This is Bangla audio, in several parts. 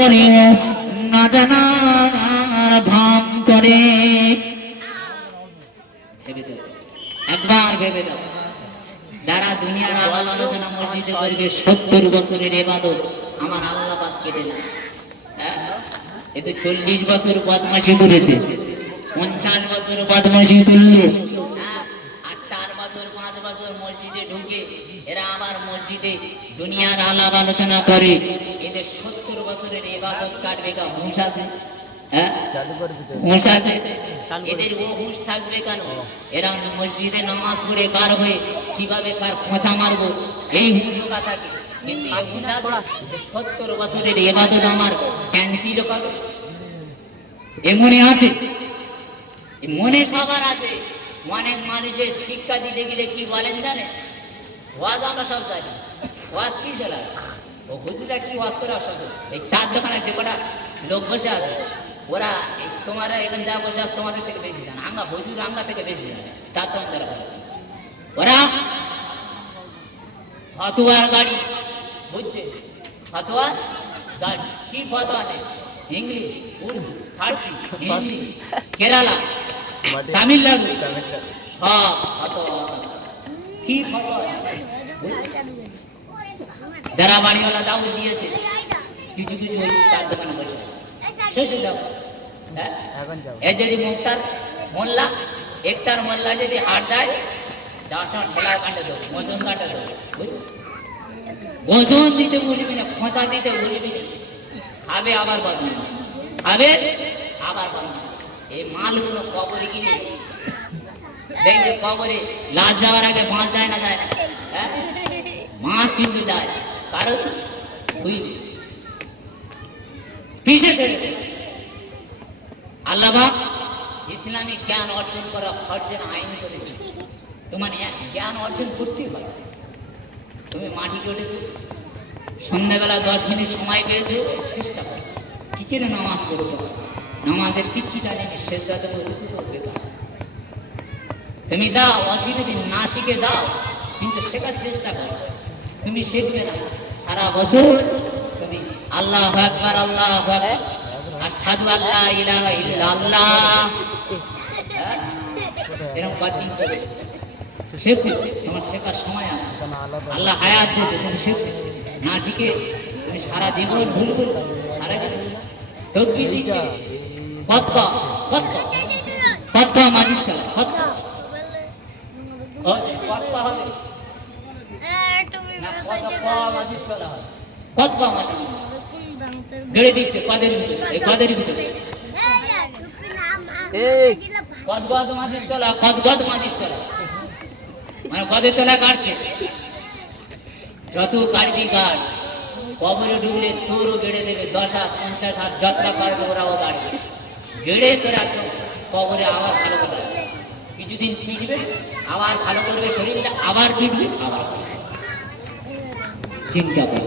করে, না জানার করে ভেবে দাও। একবার ভেবে দাও যারা দুনিয়ার আলাল আলোচনা মসজিদে করবে সত্তর বছরের এবাদত আমার আল্লাহ বাদ কেটে না হ্যাঁ? এ চল্লিশ বছর বদমাসি করেছে, পঞ্চাশ বছর বদমাসি করল বছর পাঁচ বছর মসজিদে ঢুকে এরা আবার মসজিদে দুনিয়ার আলাপ আলোচনা করে। এদের সত্তর বছরের এবাদত কাটবে কা হুঁশ আছে। হ্যাঁ? এদের ও হুঁশ থাকবে কেন? এরা মসজিদে নামাজ পড়ে বার হয়ে কীভাবে কার খোঁচা মারবো? এই হুঁশ ওকা থাকে সত্তর বছরের এবাদত আমার ক্যান্সিল হবে। এ মনে আছে? মনে সবার আছে। অনেক মানুষের শিক্ষা দিতে গেলে কি বলেন জানে ওয়াজ আমরা সব জানি। ওয়াজ কি চলা ও হুজুরা কি ওয়াজ করে সব এই চার দোকানে যে কটা লোক বসে আছে ওরা তোমারা এখানে যা বসে আছে তোমাদের থেকে বেশি জানে। আঙ্গা হুজুর আঙ্গা থেকে বেশি জানে। চার দোকান যারা ওরা ফতুয়ার গাড়ি বুঝছে? ফতুয়ার গাড়ি। কি ফতুয়া নেই ইংলিশ উর্দু ফার্সি হিন্দি কেরালা। তামিলনাড়ু। সব ফতোয়া কি ফতোয়া যারা বাড়িওয়ালা দাও দিয়েছে। কিছু কিছু চার দোকানে বসে। শেষে যাও। হ্যাঁ? এ যদি মুক্তার মোল্লা একটার মোল্লা যদি হাট দেয় সময় ঠেলা কাটে দেবো মোচন কাটে দেবো বুঝলি? দিতে বলবি না খোঁচা দিতে বলবি না। খাবে আবার বদনাম। খাবে আবার বদনাম। এই মালগুলো কবরে কিনে দেখবে কবরে লাশ যাওয়ার আগে মাছ যায় না যায় না? হ্যাঁ? মাছ কিন্তু যায়। কারণ বুঝলি কিসে ছেড়ে দেবে আল্লাহ ইসলামিক জ্ঞান অর্জন করা খরচের আইন করেছে। তোমার জ্ঞান অর্জন করতেই হবে। তুমি মাটি কেটেছো, সন্ধ্যাবেলা দশ মিনিট সময় পেয়েছ, চেষ্টা করো। কি করে নামাজ পড়ব। নামাজের কিচ্ছু জানিনি শেষ রাতে রুকু তো তুমি দাও অসুবিধা না শিখে দাও, কিন্তু শেখার চেষ্টা করো। তুমি শিখবে না। সারা বছর তুমি আল্লাহ আকবার, আল্লাহ আশহাদু আল্লাহ ইলাহা হ্যাঁ? এরকম চলে তোমার শেখার সময় আল্লাহ হায়াত দিয়েছে, তুমি না শিখে তুমি সারা জীবন ভুল করবে তকবি দিচ্ছে কতকা কতকা কতকা মাজিস কতকা ও হবে। না মাজিস গড়ে দিচ্ছে কদের ভিতরে এই কদের ভিতরে। কদগদ মাজিস চলা কদগদ মাজিস মানে কদের তলা কাটছে। যত কাটবি কাট। কবরে ঢুকলে তোরও গেড়ে দেবে দশ হাত পঞ্চাশ হাত যতটা পারবে ওরাও কাটবে গেড়ে তোর একদম কবরে আবার ভালো করে কিছুদিন পিটবে আবার ভালো করবে শরীরটা আবার পিটবে আবার চিন্তা করো।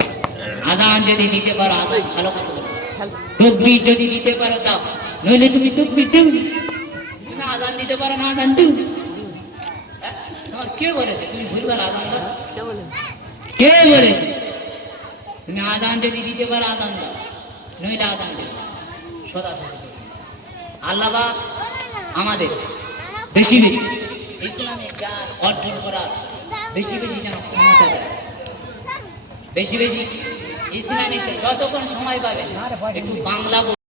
আদান যদি দিতে পারো আদান ভালো মতো করো। তকবির যদি দিতে পারো দাও। নইলে তুমি তকবির দেও। না আদান দিতে পারো না আদান দেও। হ্যাঁ? তোমার কে বলেছে? তুমি ভুলবার আদান কে বলেছে? তুমি আদান যদি দিতে পারো আদান দাও। নইলে আদান দেবে। সদা আল্লাহ আমাদের বেশি বেশি ইসলামের জ্ঞান অর্জন করার বেশি বেশি যেন ক্ষমতা দেয়। বেশি বেশি ইসলামে যতক্ষণ সময় পাবে একটু বাংলা